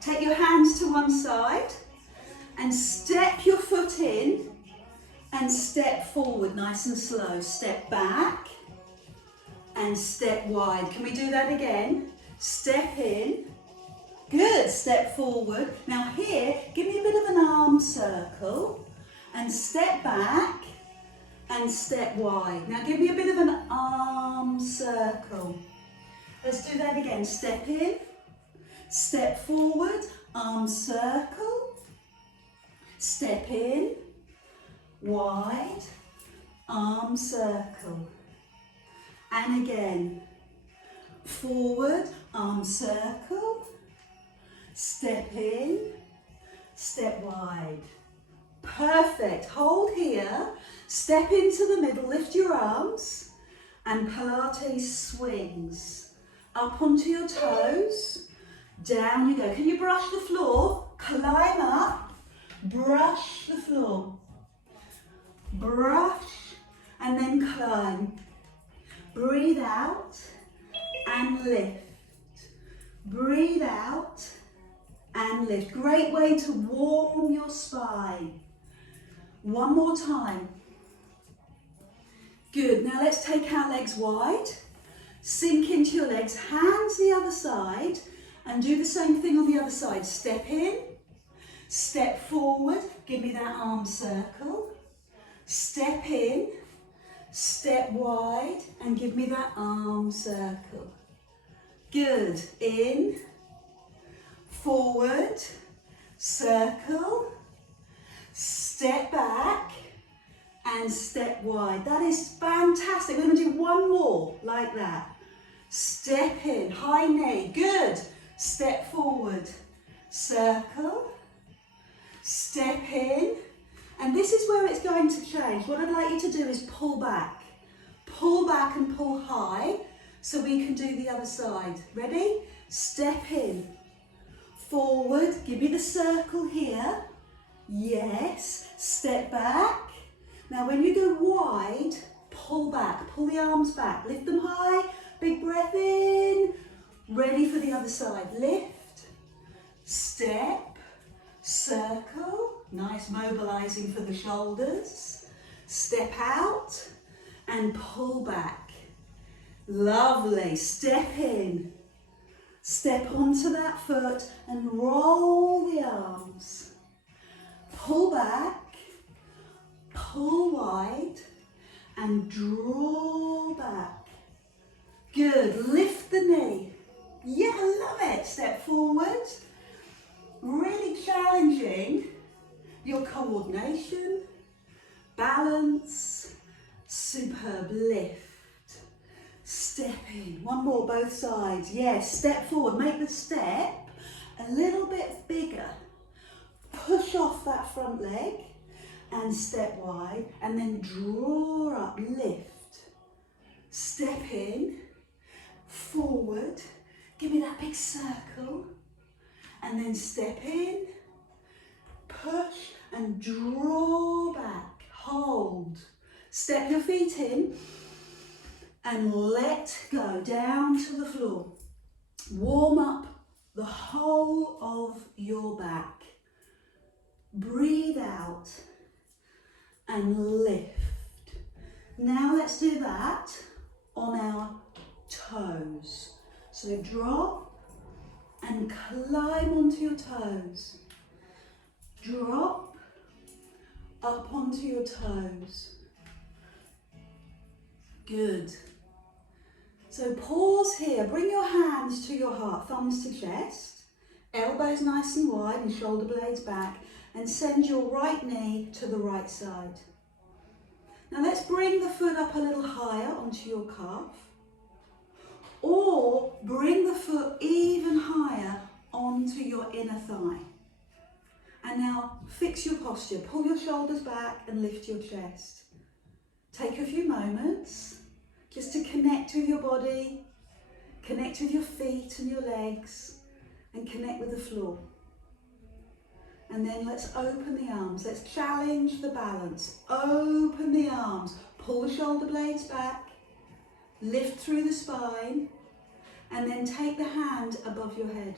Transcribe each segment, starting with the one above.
Take your hands to one side and step your foot in and step forward nice and slow. Step back and step wide. Can we do that again? Step in. Good. Step forward. Now here, give me a bit of an arm circle and step back and step wide. Now give me a bit of an arm circle. Let's do that again. Step in, step forward, arm circle, step in, wide, arm circle. And again, forward, arm circle, step in, step wide. Perfect. Hold here, step into the middle, lift your arms, and Pilates swings. Up onto your toes, down you go. Can you brush the floor? Climb up, brush the floor. Brush, and then climb. Breathe out, and lift. Breathe out, and lift. Great way to warm your spine. One more time. Good. Now let's take our legs wide. Sink into your legs. Hands the other side. And do the same thing on the other side. Step in. Step forward. Give me that arm circle. Step in. Step wide. And give me that arm circle. Good. In. Forward. Circle. Step back and step wide. That is fantastic. We're going to do one more like that. Step in, high knee, good. Step forward, circle, step in. And this is where it's going to change. What I'd like you to do is pull back and pull high so we can do the other side. Ready? Step in, forward, give me the circle here. Yes, step back. Now when you go wide, pull back, pull the arms back, lift them high, big breath in, ready for the other side. Lift, step, circle, nice mobilizing for the shoulders. Step out and pull back. Lovely, step in, step onto that foot and roll the arms. Pull back, pull wide, and draw back. Good, lift the knee. Yeah, I love it. Step forward. Really challenging your coordination, balance, superb lift. Step in, one more, both sides. Yes, step forward, make the step a little bit bigger. Push off that front leg and step wide and then draw up, lift. Step in, forward, give me that big circle and then step in, push and draw back, hold. Step your feet in and let go down to the floor. Warm up the whole of your back. Breathe out and lift. Now let's do that on our toes. So drop and climb onto your toes. Drop up onto your toes. Good. So pause here. Bring your hands to your heart, thumbs to chest, elbows nice and wide and shoulder blades back. And send your right knee to the right side. Now let's bring the foot up a little higher onto your calf. Or bring the foot even higher onto your inner thigh. And now fix your posture. Pull your shoulders back and lift your chest. Take a few moments just to connect with your body, connect with your feet and your legs, and connect with the floor. And then let's open the arms. Let's challenge the balance. Open the arms. Pull the shoulder blades back. Lift through the spine. And then take the hand above your head.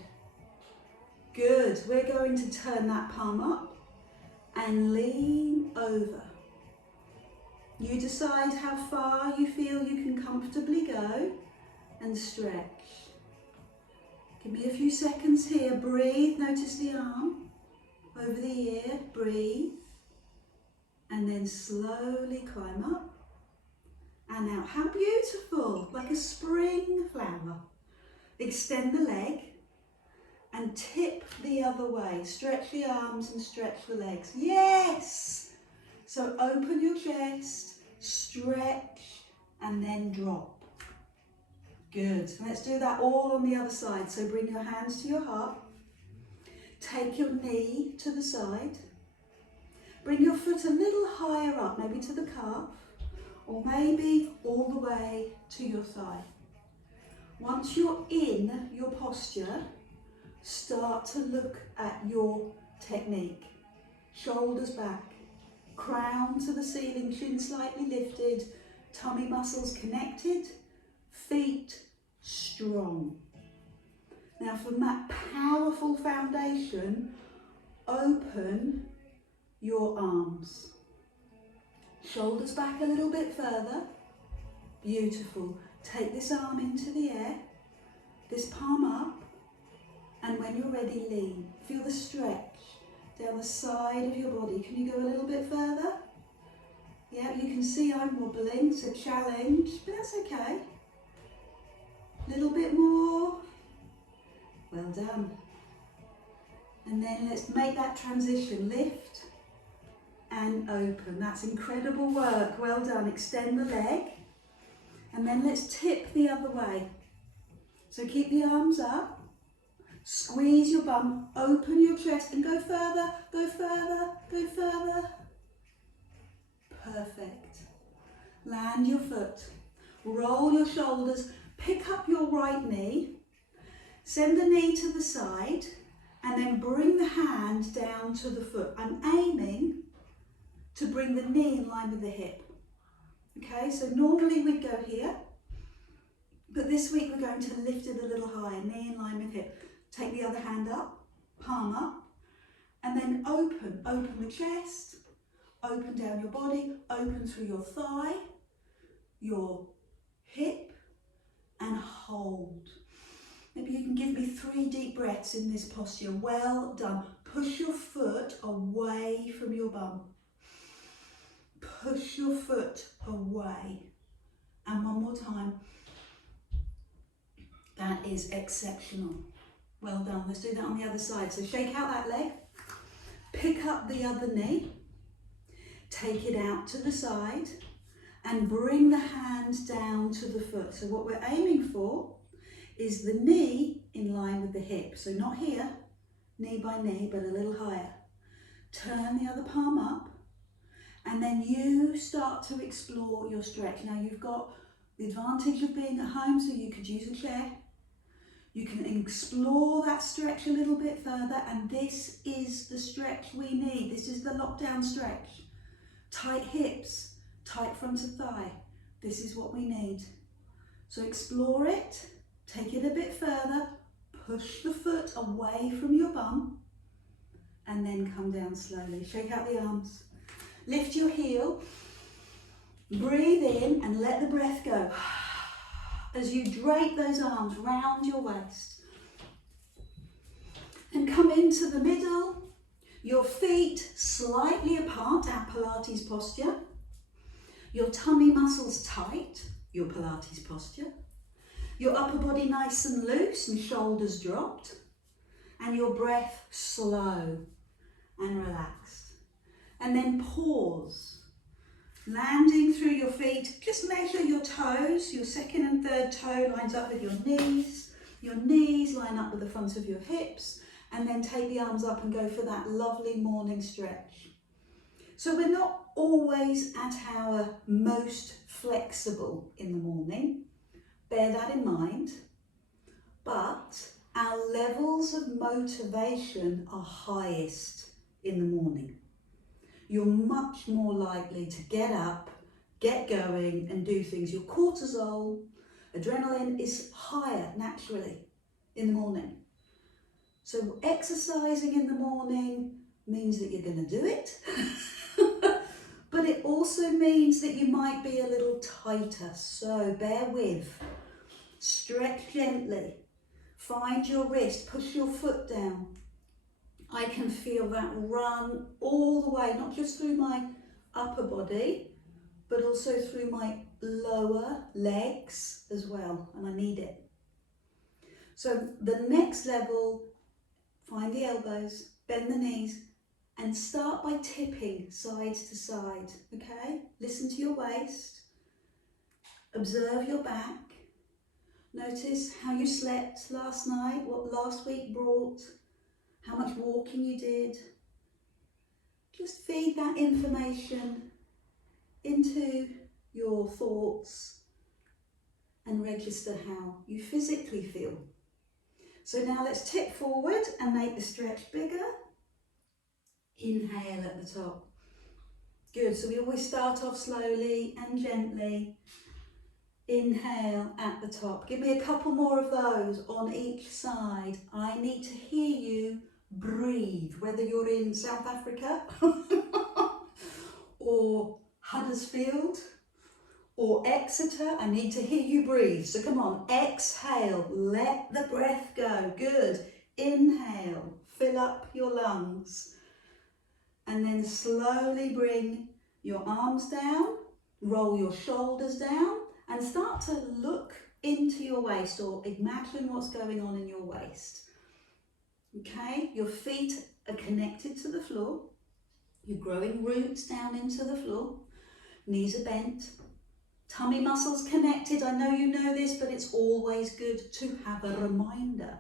Good. We're going to turn that palm up and lean over. You decide how far you feel you can comfortably go and stretch. Give me a few seconds here. Breathe. Notice the arm over the ear. Breathe. And then slowly climb up and out. How beautiful, like a spring flower. Extend the leg and tip the other way. Stretch the arms and stretch the legs. Yes! So open your chest, stretch, and then drop. Good. Let's do that all on the other side. So bring your hands to your heart. Take your knee to the side. Bring your foot a little higher up, maybe to the calf, or maybe all the way to your thigh. Once you're in your posture, start to look at your technique. Shoulders back, crown to the ceiling, chin slightly lifted, tummy muscles connected, feet strong. Now from that powerful foundation, open your arms. Shoulders back a little bit further. Beautiful. Take this arm into the air, this palm up, and when you're ready, lean. Feel the stretch down the side of your body. Can you go a little bit further? Yeah, you can see I'm wobbling, it's a challenge, but that's okay. A little bit more. Well done. And then let's make that transition. Lift and open. That's incredible work. Well done. Extend the leg. And then let's tip the other way. So keep the arms up. Squeeze your bum. Open your chest and go further, go further, go further. Perfect. Land your foot. Roll your shoulders. Pick up your right knee. Send the knee to the side. And then bring the hand down to the foot. I'm aiming to bring the knee in line with the hip. Okay, so normally we'd go here, but this week we're going to lift it a little higher, knee in line with hip. Take the other hand up, palm up, and then open the chest, open down your body, open through your thigh, your hip, and hold. Maybe you can give me 3 deep breaths in this posture. Well done. Push your foot away from your bum. Push your foot away. And one more time. That is exceptional. Well done. Let's do that on the other side. So shake out that leg. Pick up the other knee. Take it out to the side. And bring the hand down to the foot. So what we're aiming for is the knee in line with the hip. So not here, knee by knee, but a little higher. Turn the other palm up. And then you start to explore your stretch. Now you've got the advantage of being at home, so you could use a chair. You can explore that stretch a little bit further, and this is the stretch we need. This is the lockdown stretch. Tight hips, tight front of thigh. This is what we need. So explore it, take it a bit further, push the foot away from your bum, and then come down slowly. Shake out the arms. Lift your heel, breathe in and let the breath go. As you drape those arms round your waist. And come into the middle, your feet slightly apart, our Pilates posture. Your tummy muscles tight, your Pilates posture. Your upper body nice and loose and shoulders dropped. And your breath slow and relaxed. And then pause, landing through your feet. Just measure your toes. Your second and third toe lines up with your knees. Your knees line up with the front of your hips. And then take the arms up and go for that lovely morning stretch. So we're not always at our most flexible in the morning. Bear that in mind. But our levels of motivation are highest in the morning. You're much more likely to get up, get going and do things. Your cortisol, adrenaline is higher naturally in the morning. So exercising in the morning means that you're going to do it, but it also means that you might be a little tighter, so bear with. Stretch gently, find your wrist, push your foot down. I can feel that run all the way, not just through my upper body, but also through my lower legs as well, and I need it. So the next level, find the elbows, bend the knees, and start by tipping side to side, okay? Listen to your waist, observe your back, notice how you slept last night, what last week brought, how much walking you did. Just feed that information into your thoughts and register how you physically feel. So now let's tip forward and make the stretch bigger. Inhale at the top. Good, so we always start off slowly and gently. Inhale at the top. Give me a couple more of those on each side. I need to hear you breathe, whether you're in South Africa or Huddersfield or Exeter. I need to hear you breathe. So come on, exhale, let the breath go. Good. Inhale, fill up your lungs. And then slowly bring your arms down, roll your shoulders down, and start to look into your waist or imagine what's going on in your waist. Okay, your feet are connected to the floor. You're growing roots down into the floor. Knees are bent. Tummy muscles connected. I know you know this, but it's always good to have a reminder.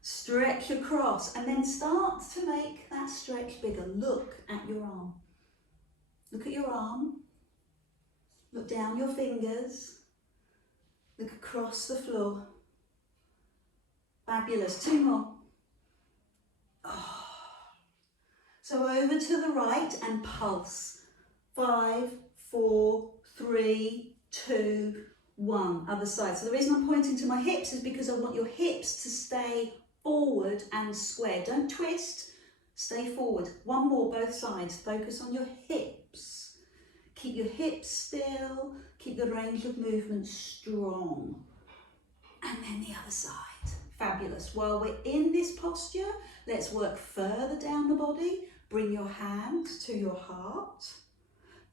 Stretch across and then start to make that stretch bigger. Look at your arm. Look at your arm. Look down your fingers. Look across the floor. Fabulous. 2 more. Oh. So over to the right and pulse. 5, 4, 3, 2, 1. Other side. So the reason I'm pointing to my hips is because I want your hips to stay forward and square. Don't twist. Stay forward. 1 more, both sides. Focus on your hips. Keep your hips still. Keep the range of movement strong. And then the other side. Fabulous. While we're in this posture, let's work further down the body. Bring your hands to your heart.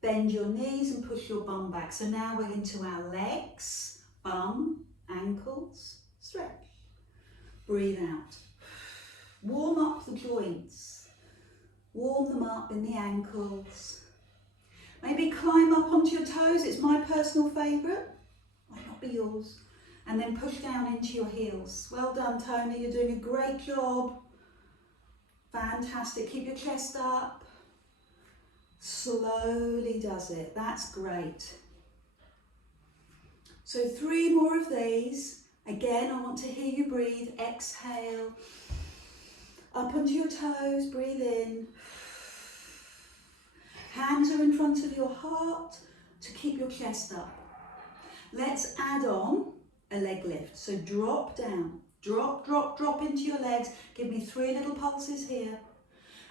Bend your knees and push your bum back. So now we're into our legs, bum, ankles, stretch. Breathe out. Warm up the joints. Warm them up in the ankles. Maybe climb up onto your toes. It's my personal favourite. Might not be yours. And then push down into your heels. Well done, Tony. You're doing a great job. Fantastic. Keep your chest up. Slowly does it. That's great. So 3 more of these. Again, I want to hear you breathe. Exhale. Up onto your toes. Breathe in. Hands are in front of your heart to keep your chest up. Let's add on a leg lift. So drop down. Drop, drop, drop into your legs. Give me 3 little pulses here.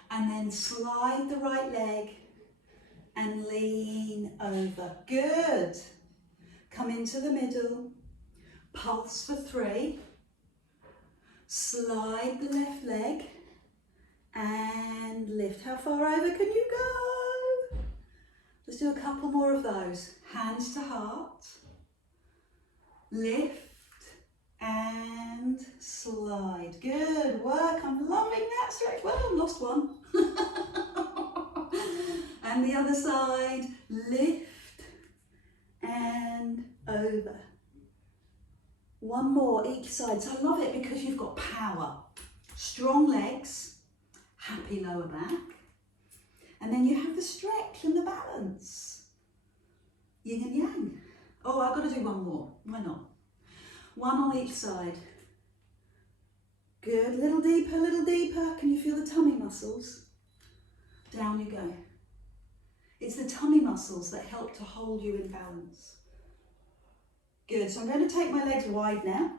And then slide the right leg and lean over. Good. Come into the middle. Pulse for 3. Slide the left leg and lift. How far over can you go? Let's do a couple more of those. Hands to heart. Lift and slide. Good work. I'm loving that stretch. Well, I've lost one. And the other side. Lift and over. 1 more each side. So I love it because you've got power. Strong legs, happy lower back. And then you have the stretch and the balance. Yin and yang. Oh, I've got to do 1 more. Why not? 1 on each side. Good. Little deeper, little deeper. Can you feel the tummy muscles? Down you go. It's the tummy muscles that help to hold you in balance. Good. So I'm going to take my legs wide now.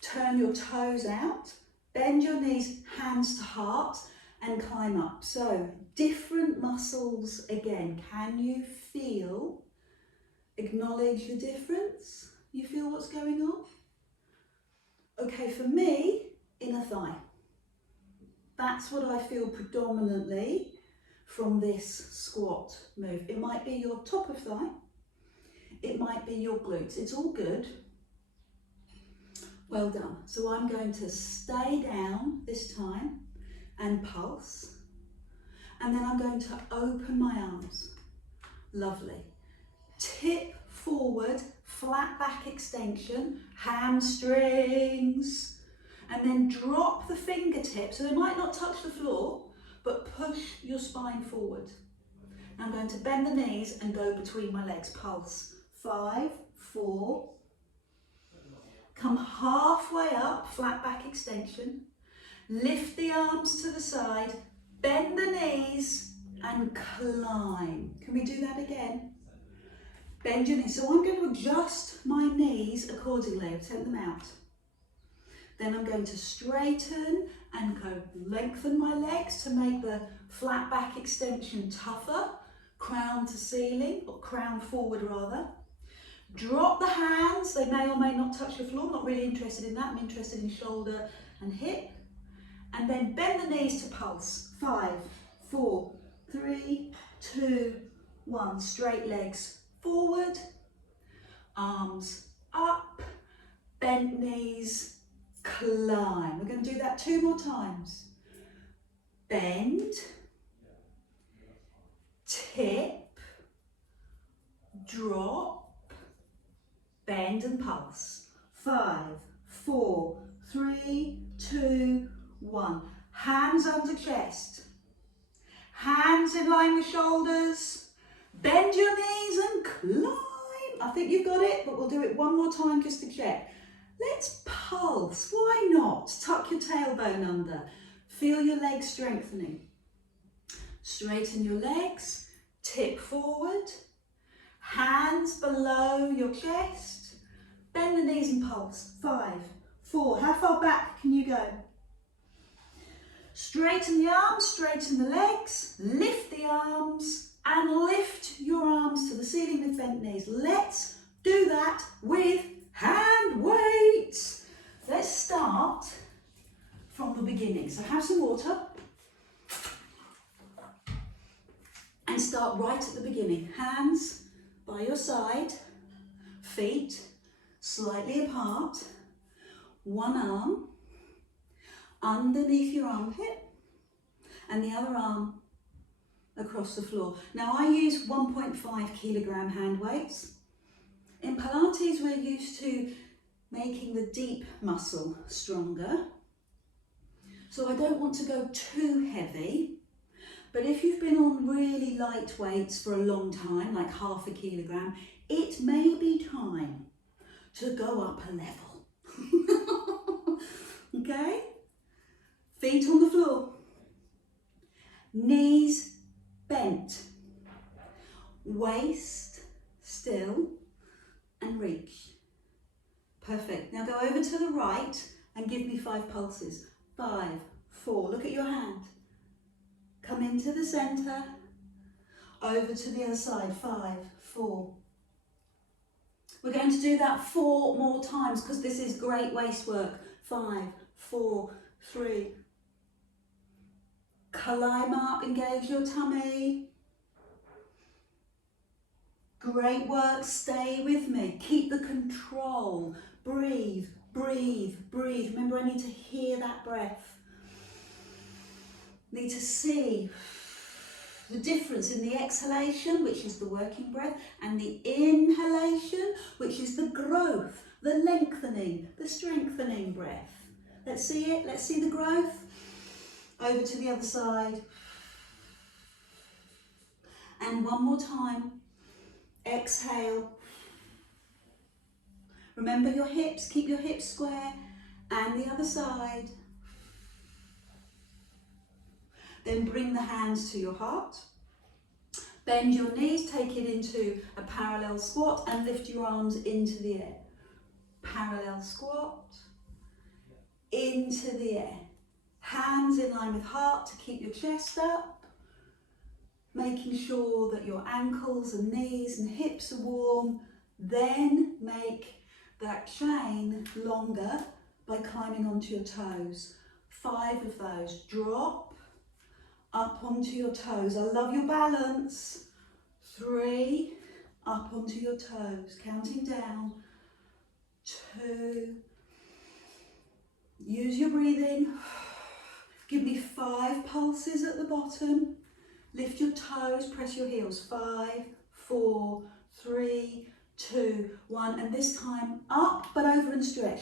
Turn your toes out. Bend your knees, hands to heart, and climb up. So different muscles again. Can you feel, acknowledge the difference? You feel what's going on? Okay, for me, inner thigh. That's what I feel predominantly from this squat move. It might be your top of thigh. It might be your glutes. It's all good. Well done. So I'm going to stay down this time and pulse. And then I'm going to open my arms. Lovely. Tip forward, flat back extension, hamstrings. And then drop the fingertips. So they might not touch the floor, but push your spine forward. I'm going to bend the knees and go between my legs. Pulse. 5, 4. Come halfway up, flat back extension. Lift the arms to the side, bend the knees and climb. Can we do that again? Bend your knees. So I'm going to adjust my knees accordingly. I've sent them out. Then I'm going to straighten and go lengthen my legs to make the flat back extension tougher. Crown to ceiling, or crown forward rather. Drop the hands, they may or may not touch the floor, not really interested in that, I'm interested in shoulder and hip. And then bend the knees to pulse. 5, 4, 3, 2, 1. Straight legs forward, arms up, bent knees, climb. We're going to do that 2 more times. Bend, tip, drop, bend and pulse. 5, 4, 3, 2, 1. Hands under chest. Hands in line with shoulders. Bend your knees and climb. I think you've got it, but we'll do it 1 more time just to check. Let's pulse. Why not? Tuck your tailbone under. Feel your legs strengthening. Straighten your legs. Tip forward. Hands below your chest. Bend the knees and pulse. 5, 4. How far back can you go? Straighten the arms, straighten the legs. Lift the arms and lift your arms to the ceiling with bent knees. Let's do that with hand weights. Let's start from the beginning. So have some water and start right at the beginning. Hands by your side, feet slightly apart, one arm underneath your armpit and the other arm across the floor. Now I use 1.5 kilogram hand weights. In Pilates we're used to making the deep muscle stronger, so I don't want to go too heavy. But if you've been on really light weights for a long time, like half a kilogram, it may be time to go up a level. Okay? Feet on the floor. Knees bent. Waist still and reach. Perfect. Now go over to the right and give me 5 pulses. 5, 4. Look at your hand. Come into the centre, over to the other side, 5, 4. We're going to do that 4 more times because this is great waist work. 5, 4, 3. Climb up, engage your tummy. Great work, stay with me. Keep the control. Breathe, breathe, breathe. Remember, I need to hear that breath. Need to see the difference in the exhalation, which is the working breath, and the inhalation, which is the growth, the lengthening, the strengthening breath. Let's see it. Let's see the growth. Over to the other side. And one more time. Exhale. Remember your hips. Keep your hips square. And the other side. Then bring the hands to your heart. Bend your knees, take it into a parallel squat and lift your arms into the air. Parallel squat, into the air. line with heart to keep your chest up. Making sure that your ankles and knees and hips are warm. Then make that chain longer by climbing onto your toes. 5 of those. Drop up onto your toes. I love your balance. 3, up onto your toes. Counting down. 2. Use your breathing. Give me 5 pulses at the bottom. Lift your toes, press your heels. 5, 4, 3, 2, 1. And this time up but over and stretch.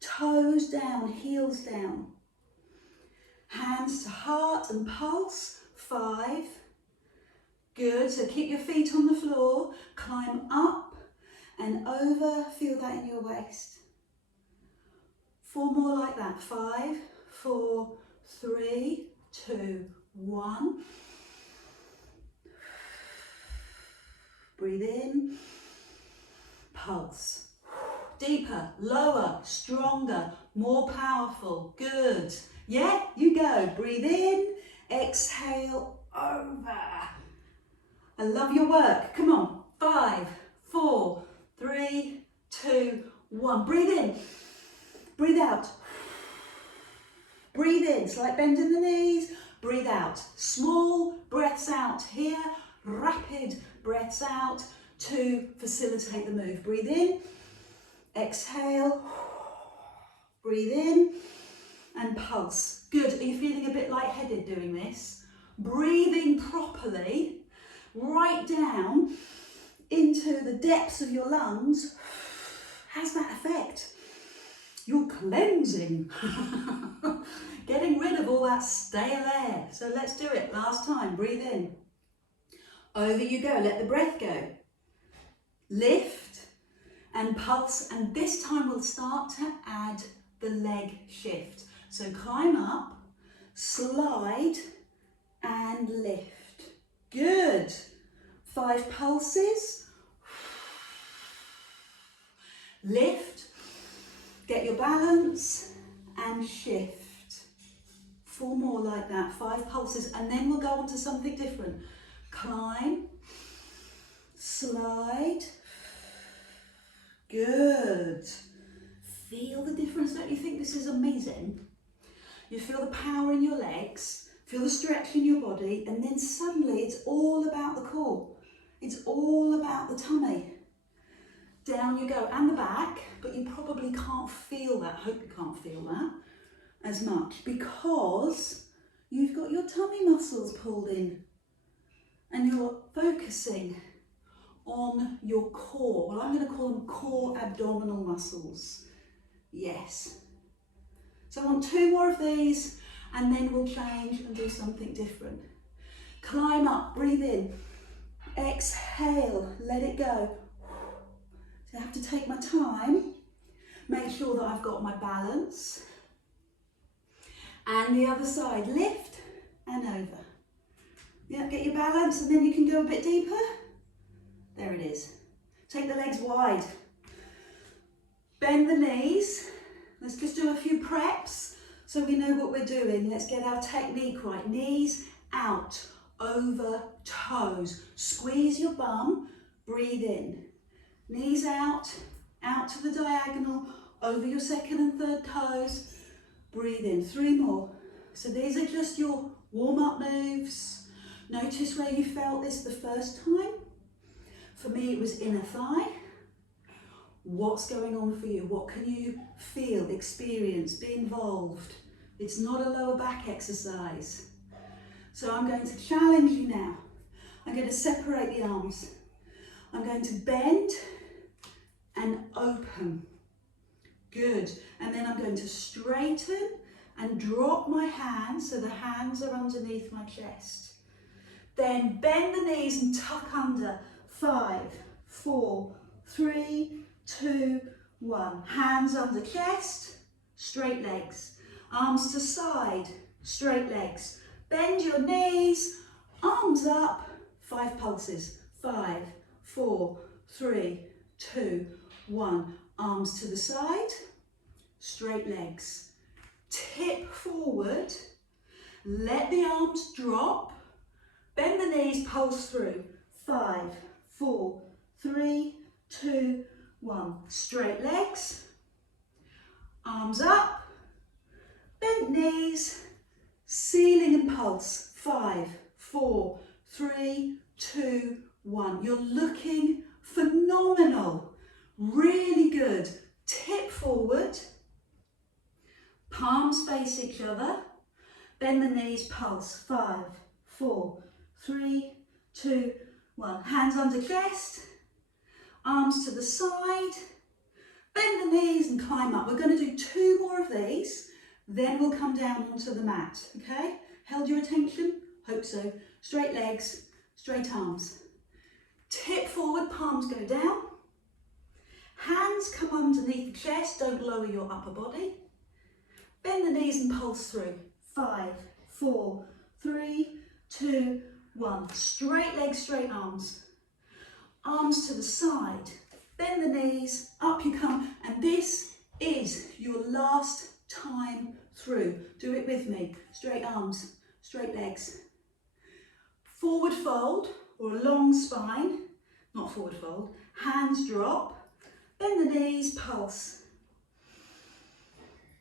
Toes down, heels down. Hands to heart and pulse. 5. Good. So keep your feet on the floor. Climb up and over. Feel that in your waist. 4 more like that. 5, 4, 3, 2, 1. Breathe in. Pulse. Deeper, lower, stronger, more powerful. Good. Yeah, you go. Breathe in. Exhale over. I love your work. Come on. 5, 4, 3, 2, 1. Breathe in. Breathe out. Breathe in. Slight bend in the knees. Breathe out. Small breaths out here. Rapid breaths out to facilitate the move. Breathe in. Exhale. Breathe in. And pulse. Good. Are you feeling a bit lightheaded doing this? Breathing properly. Right down into the depths of your lungs has that effect. You're cleansing. Getting rid of all that stale air. So let's do it. Last time. Breathe in. Over you go. Let the breath go. Lift and pulse. And this time we'll start to add the leg shift. So climb up, slide and lift. Good. 5 pulses. Lift. Get your balance and shift. 4 more like that. 5 pulses. And then we'll go on to something different. Climb. Slide. Good. Feel the difference. Don't you think this is amazing? You feel the power in your legs. Feel the stretch in your body, and then suddenly it's all about the core. It's all about the tummy. Down you go, and the back, but you probably can't feel that. Hope you can't feel that as much because you've got your tummy muscles pulled in and you're focusing on your core. Well, I'm going to call them core abdominal muscles. Yes. So I want 2 more of these. And then we'll change and do something different. Climb up, breathe in. Exhale, let it go. So I have to take my time. Make sure that I've got my balance. And the other side, lift and over. Yeah, get your balance and then you can go a bit deeper. There it is. Take the legs wide. Bend the knees. Let's just do a few preps. So we know what we're doing. Let's get our technique right. Knees out, over, toes. Squeeze your bum, breathe in. Knees out, out to the diagonal, over your 2nd and 3rd toes. Breathe in. 3 more. So these are just your warm-up moves. Notice where you felt this the first time. For me, it was inner thigh. What's going on for you? What can you feel, experience, be involved? It's not a lower back exercise. So I'm going to challenge you now. I'm going to separate the arms. I'm going to bend and open. Good. And then I'm going to straighten and drop my hands so the hands are underneath my chest. Then bend the knees and tuck under. 5, 4, 3, 2, 1. Hands under chest, straight legs. Arms to side, straight legs. Bend your knees, arms up. 5 pulses. 5, 4, 3, 2, 1. Arms to the side, straight legs. Tip forward Let the arms drop. Bend the knees, pulse through. 5, 4, 3, 2, 1. Straight legs. Arms up. Bent knees. Ceiling and pulse. 5, 4, 3, 2, 1. You're looking phenomenal. Really good. Tip forward. Palms face each other. Bend the knees, pulse. 5, 4, 3, 2, 1. Hands under chest. Arms to the side. Bend the knees and climb up. We're going to do 2 more of these. Then we'll come down onto the mat. Okay? Held your attention? Hope so. Straight legs, straight arms. Tip forward, palms go down. Hands come underneath the chest. Don't lower your upper body. Bend the knees and pulse through. 5, 4, 3, 2, 1. Straight legs, straight arms. Arms to the side. Bend the knees, up you come. And this is your last time through. Do it with me. Straight arms, straight legs. Forward fold or a long spine. Not forward fold. Hands drop. Bend the knees, pulse.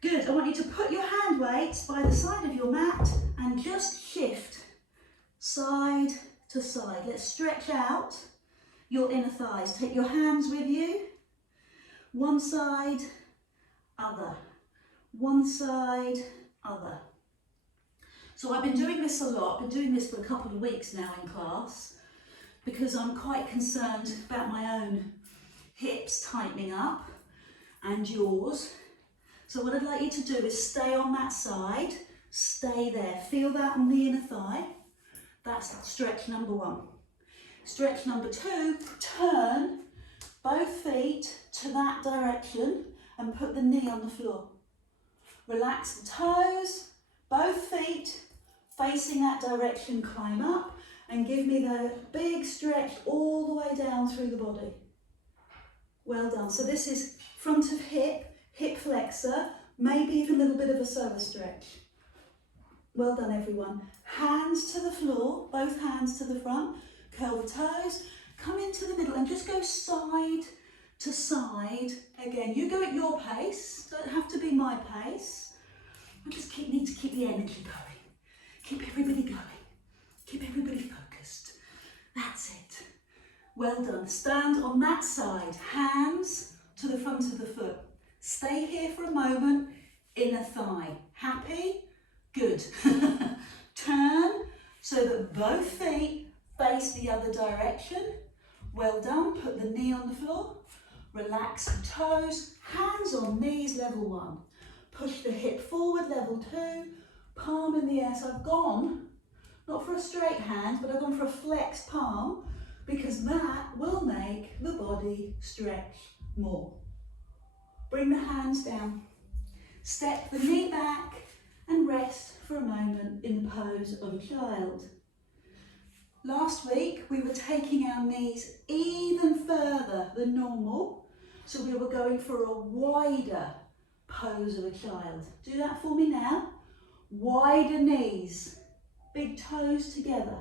Good, I want you to put your hand weights by the side of your mat and just shift side to side. Let's stretch out your inner thighs. Take your hands with you. One side, other. One side, other. So I've been doing this a lot. I've been doing this for a couple of weeks now in class because I'm quite concerned about my own hips tightening up and yours. So what I'd like you to do is stay on that side, stay there. Feel that on the inner thigh. That's stretch number 1. Stretch number 2, turn both feet to that direction and put the knee on the floor. Relax the toes, both feet facing that direction, climb up and give me the big stretch all the way down through the body. Well done. So this is front of hip, hip flexor, maybe even a little bit of a psoas stretch. Well done everyone. Hands to the floor, both hands to the front, curl the toes, come into the middle and just go side to side. Again, you go at your pace, don't have to be my pace. I just need to keep the energy going. Keep everybody going. Keep everybody focused. That's it. Well done. Stand on that side, hands to the front of the foot. Stay here for a moment, inner thigh. Happy? Good. Turn so that both feet face the other direction. Well done. Put the knee on the floor. Relax the toes. Hands on knees, level 1. Push the hip forward, level 2. Palm in the air. So I've gone, not for a straight hand, but I've gone for a flexed palm because that will make the body stretch more. Bring the hands down. Step the knee back and rest for a moment in the pose of a child. Last week we were taking our knees even further than normal, so we were going for a wider pose of a child. Do that for me now. Wider knees, big toes together.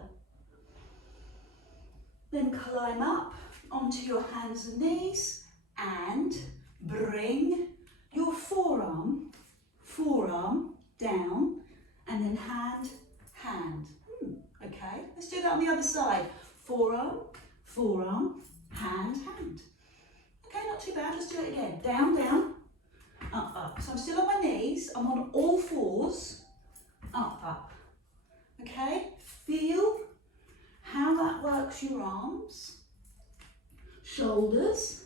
Then climb up onto your hands and knees and bring your forearm down and then hand. Okay, let's do that on the other side. Forearm, hand. Okay, not too bad, let's do it again. Down, up. So I'm still on my knees, I'm on all fours, up. Okay, feel how that works your arms, shoulders,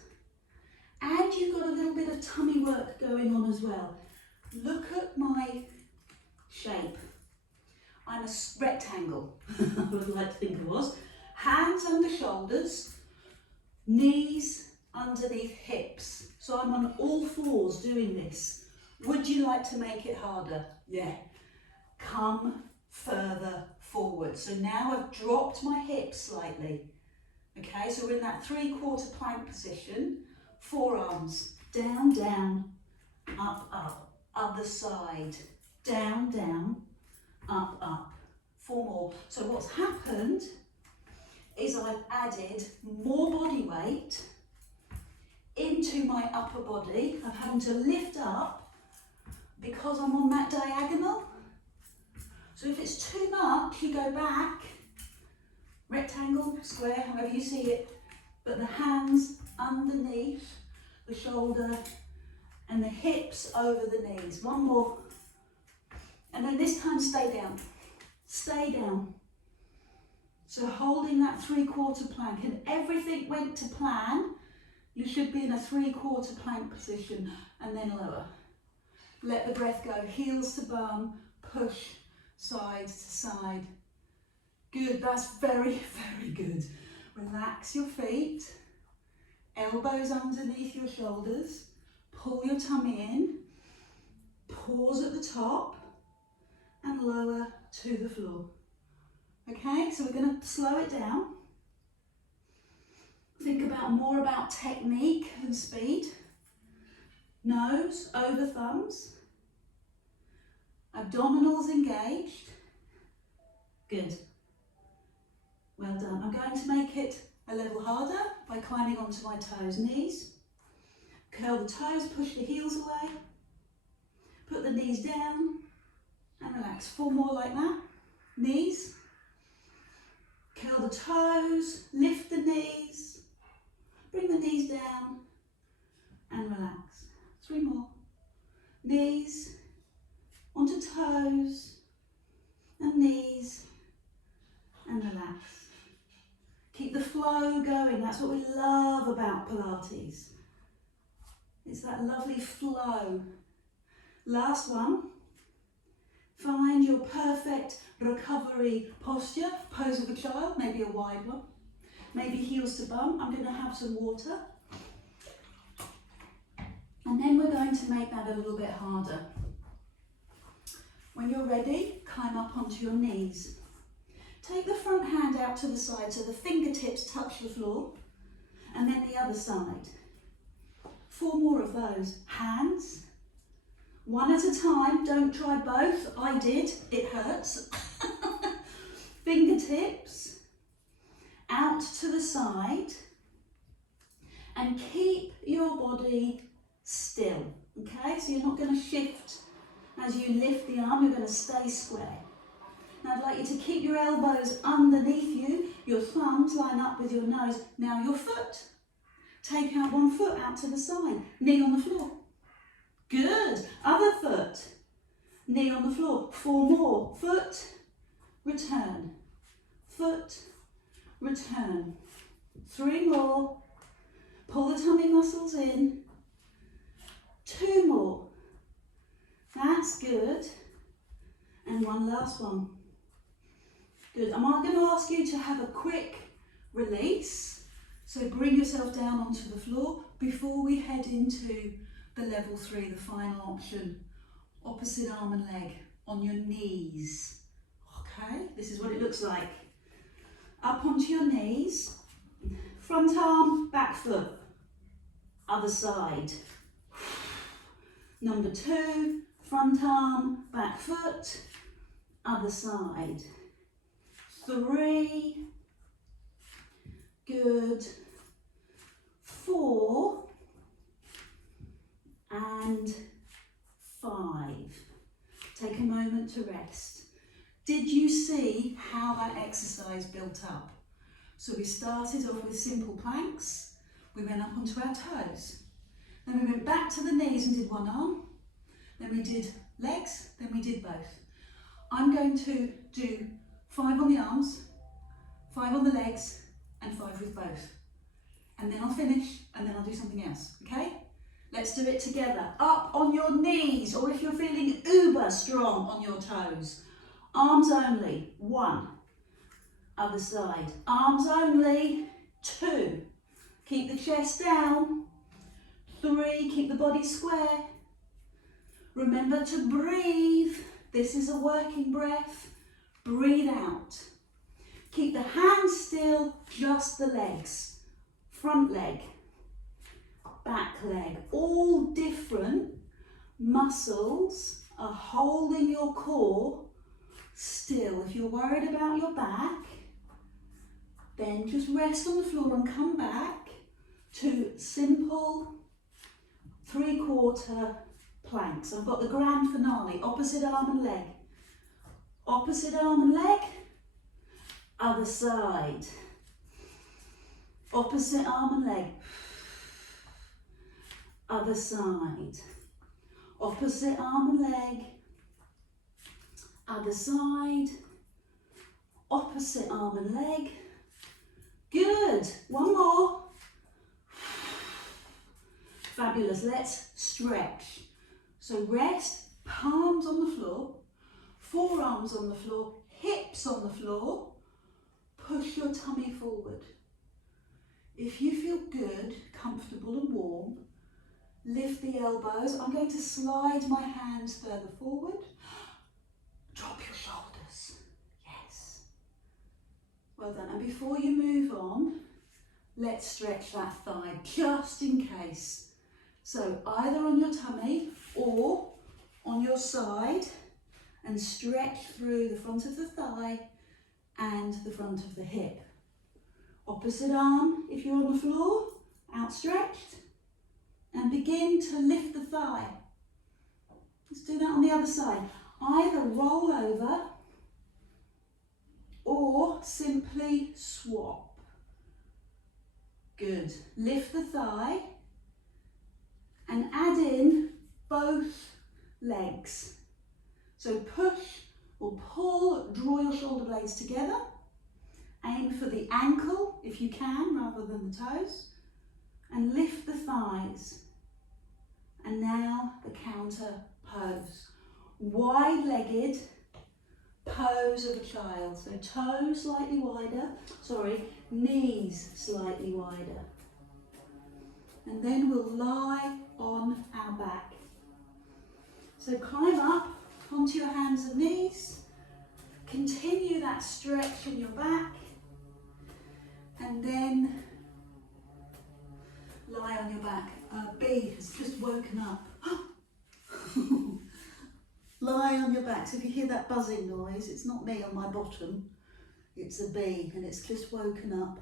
and you've got a little bit of tummy work going on as well. Look at my shape. I'm a rectangle, I would like to think it was. Hands under shoulders, knees underneath hips. So I'm on all fours doing this. Would you like to make it harder? Yeah. Come further forward. So now I've dropped my hips slightly. Okay, so we're in that 3/4 plank position. Forearms, down, up. Other side, down, up. more. So what's happened is I've added more body weight into my upper body. I'm having to lift up because I'm on that diagonal. So if it's too much, you go back, rectangle, square, however you see it, but the hands underneath the shoulder and the hips over the knees. One more. And then this time stay down. Stay down. So holding that 3/4 plank, and everything went to plan, you should be in a 3/4 plank position, and then lower. Let the breath go, heels to bum, push side to side. Good, that's very, very good. Relax your feet, elbows underneath your shoulders, pull your tummy in, pause at the top, and lower to the floor. Okay, so we're going to slow it down. Think more about technique and speed. Nose over thumbs. Abdominals engaged. Good. Well done. I'm going to make it a little harder by climbing onto my toes. Knees. Curl the toes, push the heels away. Put the knees down and relax. 4 more like that. Knees. Curl the toes, lift the knees, bring the knees down and relax. 3 more. Knees, onto toes and knees and relax. Keep the flow going. That's what we love about Pilates. It's that lovely flow. Last one. Find your perfect recovery posture. Pose of a child, maybe a wide one. Maybe heels to bum. I'm going to have some water. And then we're going to make that a little bit harder. When you're ready, climb up onto your knees. Take the front hand out to the side so the fingertips touch the floor. And then the other side. 4 more of those. Hands. One at a time, don't try both. I did, it hurts. Fingertips out to the side and keep your body still, okay? So you're not going to shift as you lift the arm, you're going to stay square. Now I'd like you to keep your elbows underneath you, your thumbs line up with your nose. Now your foot, take out one foot out to the side, knee on the floor. Good. Other foot. Knee on the floor. 4 more. Foot, return. Foot, return. 3 more. Pull the tummy muscles in. 2 more. That's good. And one last one. Good. I'm going to ask you to have a quick release. So bring yourself down onto the floor before we head into the level 3, the final option, opposite arm and leg on your knees. Okay, this is what it looks like. Up onto your knees, front arm, back foot, other side. Number 2, front arm, back foot, other side. 3, good. 4, and 5. Take a moment to rest. Did you see how that exercise built up? So we started off with simple planks. We went up onto our toes. Then we went back to the knees and did one arm. Then we did legs, then we did both. I'm going to do 5 on the arms, 5 on the legs, and 5 with both. And then I'll finish, and then I'll do something else, okay? Let's do it together. Up on your knees, or if you're feeling uber strong on your toes. Arms only, 1. Other side. Arms only, 2. Keep the chest down. 3, keep the body square. Remember to breathe. This is a working breath. Breathe out. Keep the hands still, just the legs. Front leg. Back leg, all different muscles are holding your core Still, if you're worried about your back, then just rest on the floor and come back to simple 3/4 planks. I've got the grand finale, opposite arm and leg. Opposite arm and leg, other side. Opposite arm and leg, other side. Opposite arm and leg, other side. Opposite arm and leg. Good. One more. Fabulous. Let's stretch. So rest, palms on the floor, forearms on the floor, hips on the floor. Push your tummy forward. If you feel good, comfortable and warm, lift the elbows. I'm going to slide my hands further forward. Drop your shoulders. Yes. Well done. And before you move on, let's stretch that thigh just in case. So either on your tummy or on your side, and stretch through the front of the thigh and the front of the hip. Opposite arm, if you're on the floor, outstretched, and begin to lift the thigh. Let's do that on the other side. Either roll over or simply swap. Good. Lift the thigh and add in both legs. So push or pull, draw your shoulder blades together. Aim for the ankle if you can, rather than the toes. And lift the thighs. And now the counter pose. Wide-legged pose of a child. So toes slightly wider, knees slightly wider. And then we'll lie on our back. So climb up onto your hands and knees. Continue that stretch in your back. And then lie on your back. B has just woken up. Lie on your back. So if you hear that buzzing noise, it's not me on my bottom. It's a bee and it's just woken up.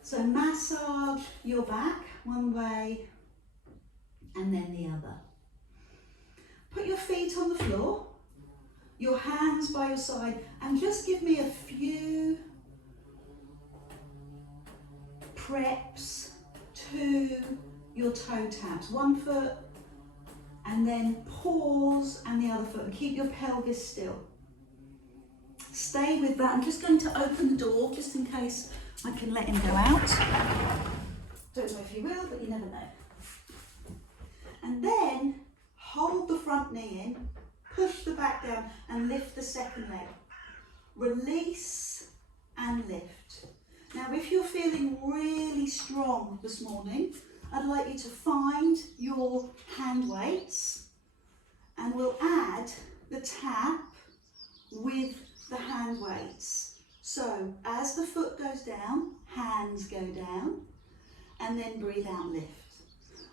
So massage your back one way and then the other. Put your feet on the floor, your hands by your side, and just give me a few preps to your toe taps. One foot and then pause and the other foot, and keep your pelvis still. Stay with that. I'm just going to open the door just in case I can let him go out. Don't know if he will, but you never know. And then hold the front knee in, push the back down and lift the second leg. Release and lift. Now if you're feeling really strong this morning, I'd like you to find your hand weights and we'll add the tap with the hand weights. So as the foot goes down, hands go down, and then breathe out, lift.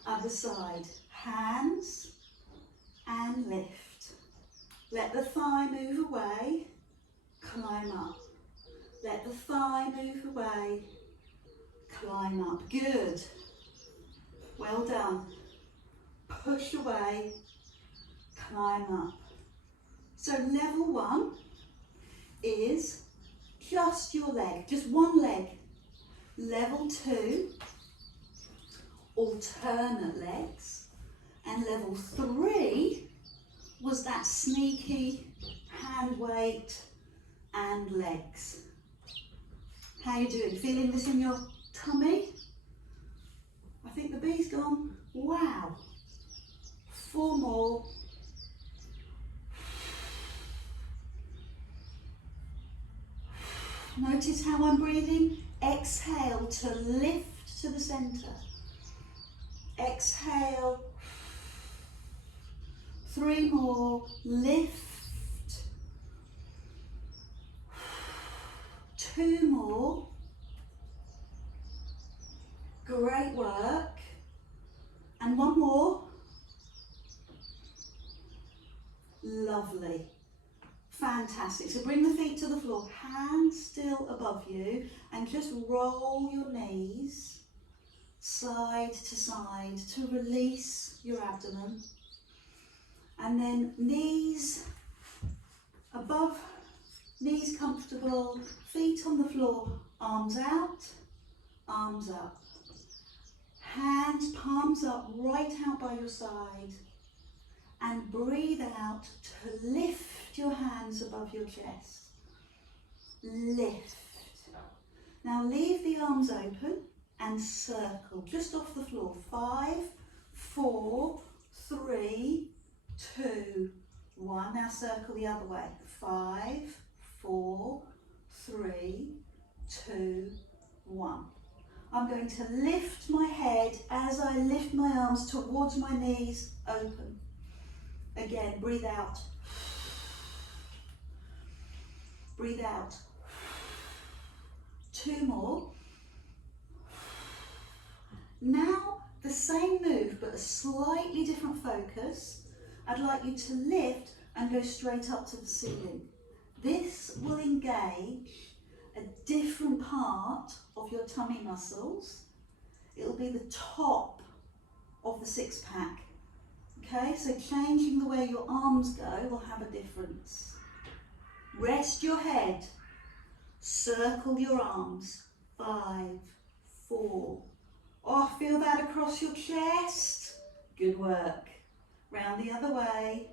Other side, hands and lift. Let the thigh move away, climb up. Let the thigh move away, climb up. Good. Well done. Push away, climb up. So level one is just your leg, just one leg. Level two, alternate legs. And level three was that sneaky hand weight and legs. How are you doing? Feeling this in your tummy? I think the bee's gone. Wow. 4 more. Notice how I'm breathing. Exhale to lift to the center. Exhale. 3 more. Lift. 2 more. Great work. And 1 more. Lovely. Fantastic. Fantastic. So bring the feet to the floor, hands still above you, and just roll your knees side to side to release your abdomen. And then knees above, knees comfortable, feet on the floor, arms out, arms up. Hands, palms up, right out by your side. And breathe out to lift your hands above your chest. Lift. Now leave the arms open and circle just off the floor. 5, 4, 3, 2, 1. Now circle the other way. 5, 4, 3, 2, 1. I'm going to lift my head as I lift my arms towards my knees, open. Again, breathe out. Breathe out. 2 more. Now, the same move, but a slightly different focus. I'd like you to lift and go straight up to the ceiling. This will engage a different part of your tummy muscles. It'll be the top of the six pack. Okay, so changing the way your arms go will have a difference. Rest your head, circle your arms. 5, 4. Oh, feel that across your chest. Good work. Round the other way.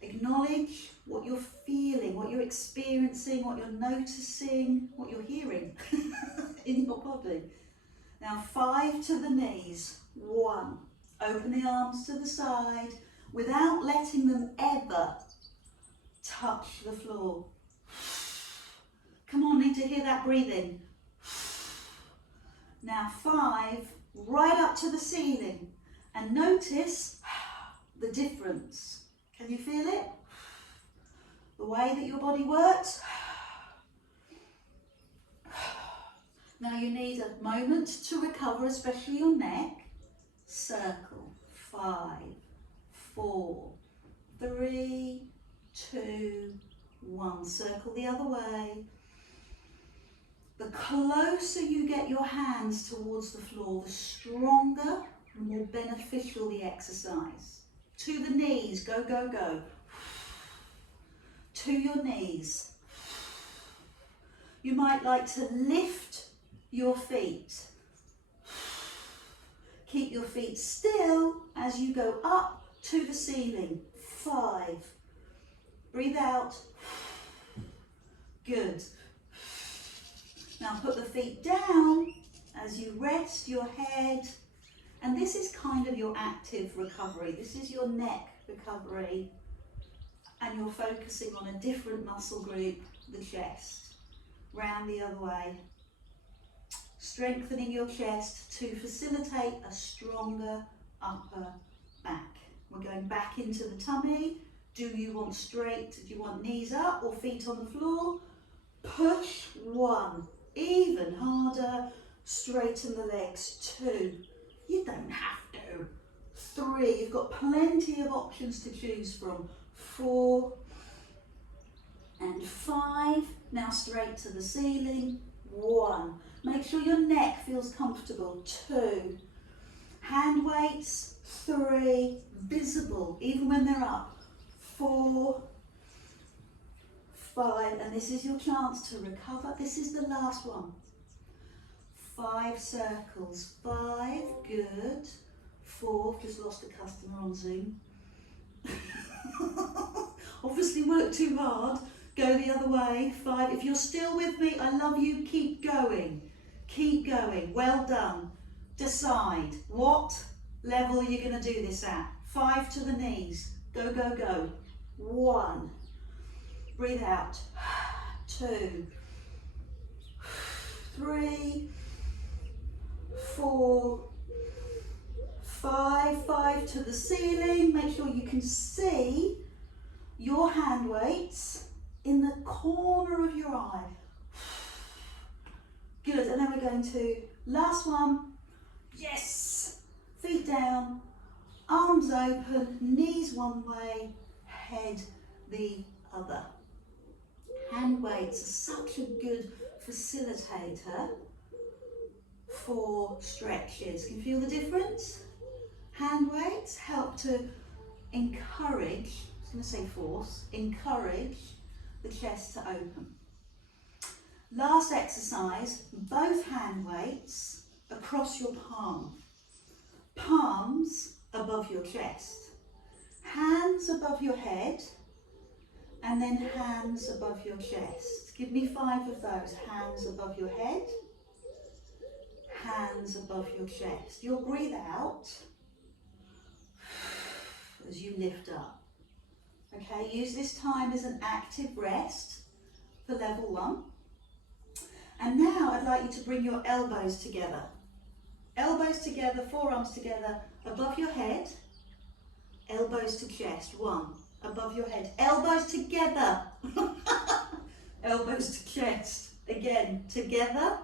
Acknowledge what you're feeling, what you're experiencing, what you're noticing, what you're hearing in your body. Now 5 to the knees. 1. Open the arms to the side without letting them ever touch the floor. Come on, need to hear that breathing. Now 5, right up to the ceiling, and notice the difference. Can you feel it? The way that your body works. Now you need a moment to recover, especially your neck. Circle. 5, 4, 3, 2, 1. Circle the other way. The closer you get your hands towards the floor, the stronger and more beneficial the exercise. To the knees, go, go, go. To your knees. You might like to lift your feet. Keep your feet still as you go up to the ceiling. 5. Breathe out. Good. Now put the feet down as you rest your head. And this is kind of your active recovery. This is your neck recovery. And you're focusing on a different muscle group, the chest. Round the other way. Strengthening your chest to facilitate a stronger upper back. We're going back into the tummy. Do you want straight? Do you want knees up or feet on the floor? Push. 1. Even harder. Straighten the legs. 2. You don't have to. 3. You've got plenty of options to choose from. 4 and 5. Now straight to the ceiling. 1. Make sure your neck feels comfortable. 2. Hand weights. 3. Visible even when they're up. 4, 5, and this is your chance to recover. This is the last one. 5 circles. 5, good. 4, just lost a customer on Zoom. Obviously worked too hard. Go the other way. 5, if you're still with me, I love you, keep going. Keep going, well done. Decide, what level are you gonna do this at? 5 to the knees, go, go, go. 1, breathe out. 2, 3, 4, 5, 5 to the ceiling. Make sure you can see your hand weights in the corner of your eye. Good, and then we're going to, last one, yes, feet down, arms open, knees one way, head the other. Hand weights are such a good facilitator for stretches. Can you feel the difference? Hand weights help to encourage, I was going to say force, encourage the chest to open. Last exercise, both hand weights across your palm. Palms above your chest. Hands above your head, and then hands above your chest. Give me 5 of those. Hands above your head, hands above your chest. You'll breathe out as you lift up. Okay, use this time as an active rest for level 1. And now I'd like you to bring your elbows together. Elbows together, forearms together, above your head, elbows to chest. 1, above your head, elbows together. Elbows to chest. Again, together,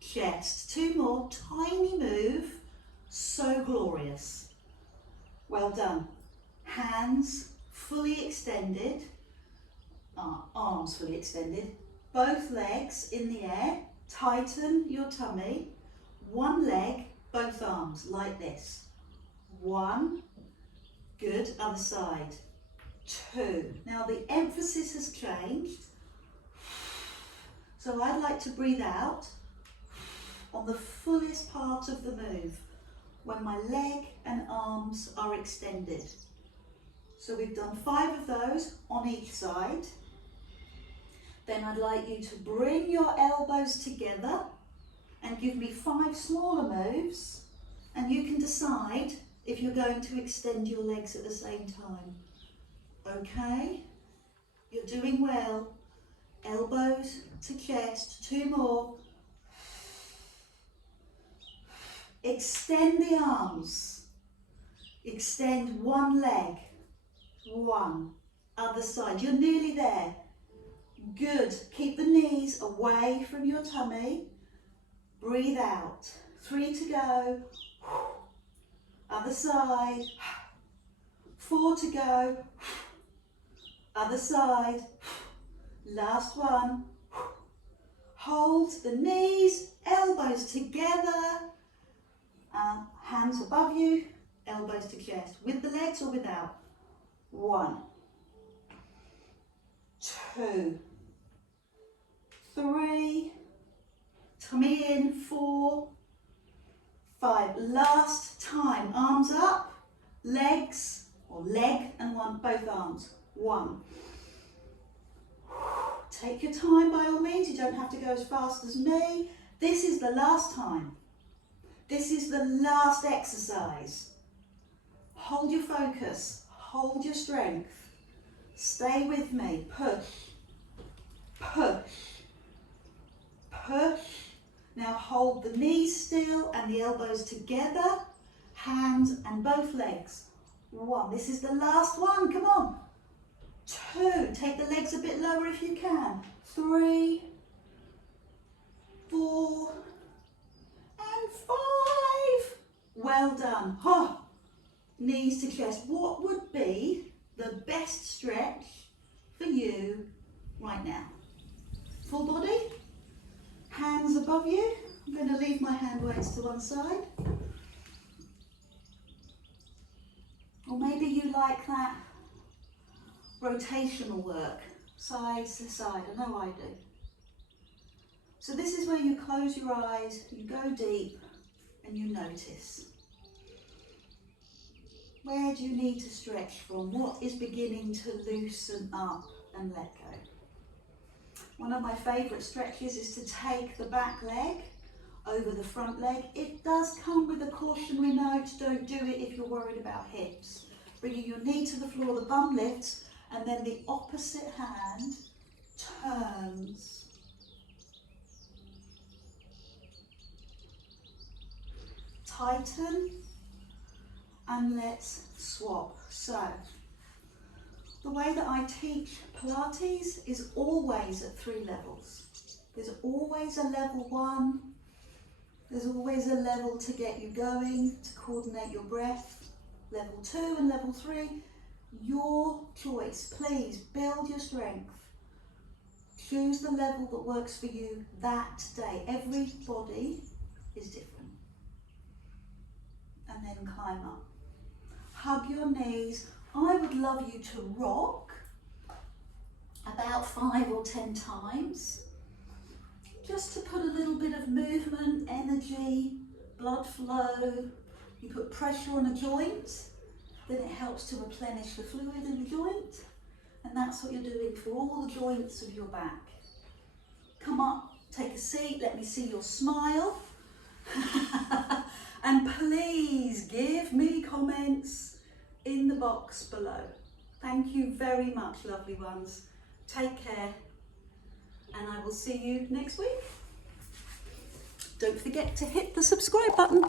chest. 2 more, tiny move, so glorious. Well done. Hands fully extended, arms fully extended, both legs in the air, tighten your tummy, 1 leg, both arms, like this. 1, good, other side. 2. Now the emphasis has changed, so I'd like to breathe out on the fullest part of the move, when my leg and arms are extended. So we've done 5 of those on each side. Then I'd like you to bring your elbows together and give me 5 smaller moves, and you can decide if you're going to extend your legs at the same time. Okay? You're doing well. Elbows to chest, 2 more. Extend the arms. Extend 1 leg. 1. Other side. You're nearly there. Good. Keep the knees away from your tummy. Breathe out. 3 to go. Other side. 4 to go. Other side. Last one. Hold the knees, elbows together. Hands above you, elbows to chest. With the legs or without? 1, 2, 3, tummy in, 4, 5. Last time, arms up, legs, or leg and 1, both arms. 1. Take your time by all means, you don't have to go as fast as me. This is the last time. This is the last exercise. Hold your focus, hold your strength. Stay with me, push, push, push. Now hold the knees still and the elbows together, hands and both legs. 1, this is the last one, come on. 2, take the legs a bit lower if you can. 3, 4, and 5. Well done. Oh, knees to chest. What would be the best stretch for you right now? Full body, hands above you. I'm going to leave my hand weights to one side. Or maybe you like that rotational work, side to side. I know I do. So this is where you close your eyes, you go deep, and you notice. Where do you need to stretch from? What is beginning to loosen up and let go? One of my favourite stretches is to take the back leg over the front leg. It does come with a cautionary note. Don't do it if you're worried about hips. Bringing your knee to the floor, the bum lifts, and then the opposite hand turns. Tighten and let's swap. So, the way that I teach Pilates is always at 3 levels. There's always a level 1, there's always a level to get you going, to coordinate your breath, level 2 and level 3, Your choice. Please build your strength. Choose the level that works for you that day. Every body is different. And then climb up. Hug your knees. I would love you to rock about 5 or 10 times. Just to put a little bit of movement, energy, blood flow. You put pressure on a joint, then it helps to replenish the fluid in the joint. And that's what you're doing for all the joints of your back. Come up, take a seat, let me see your smile. And please give me comments in the box below. Thank you very much, lovely ones. Take care, and I will see you next week. Don't forget to hit the subscribe button.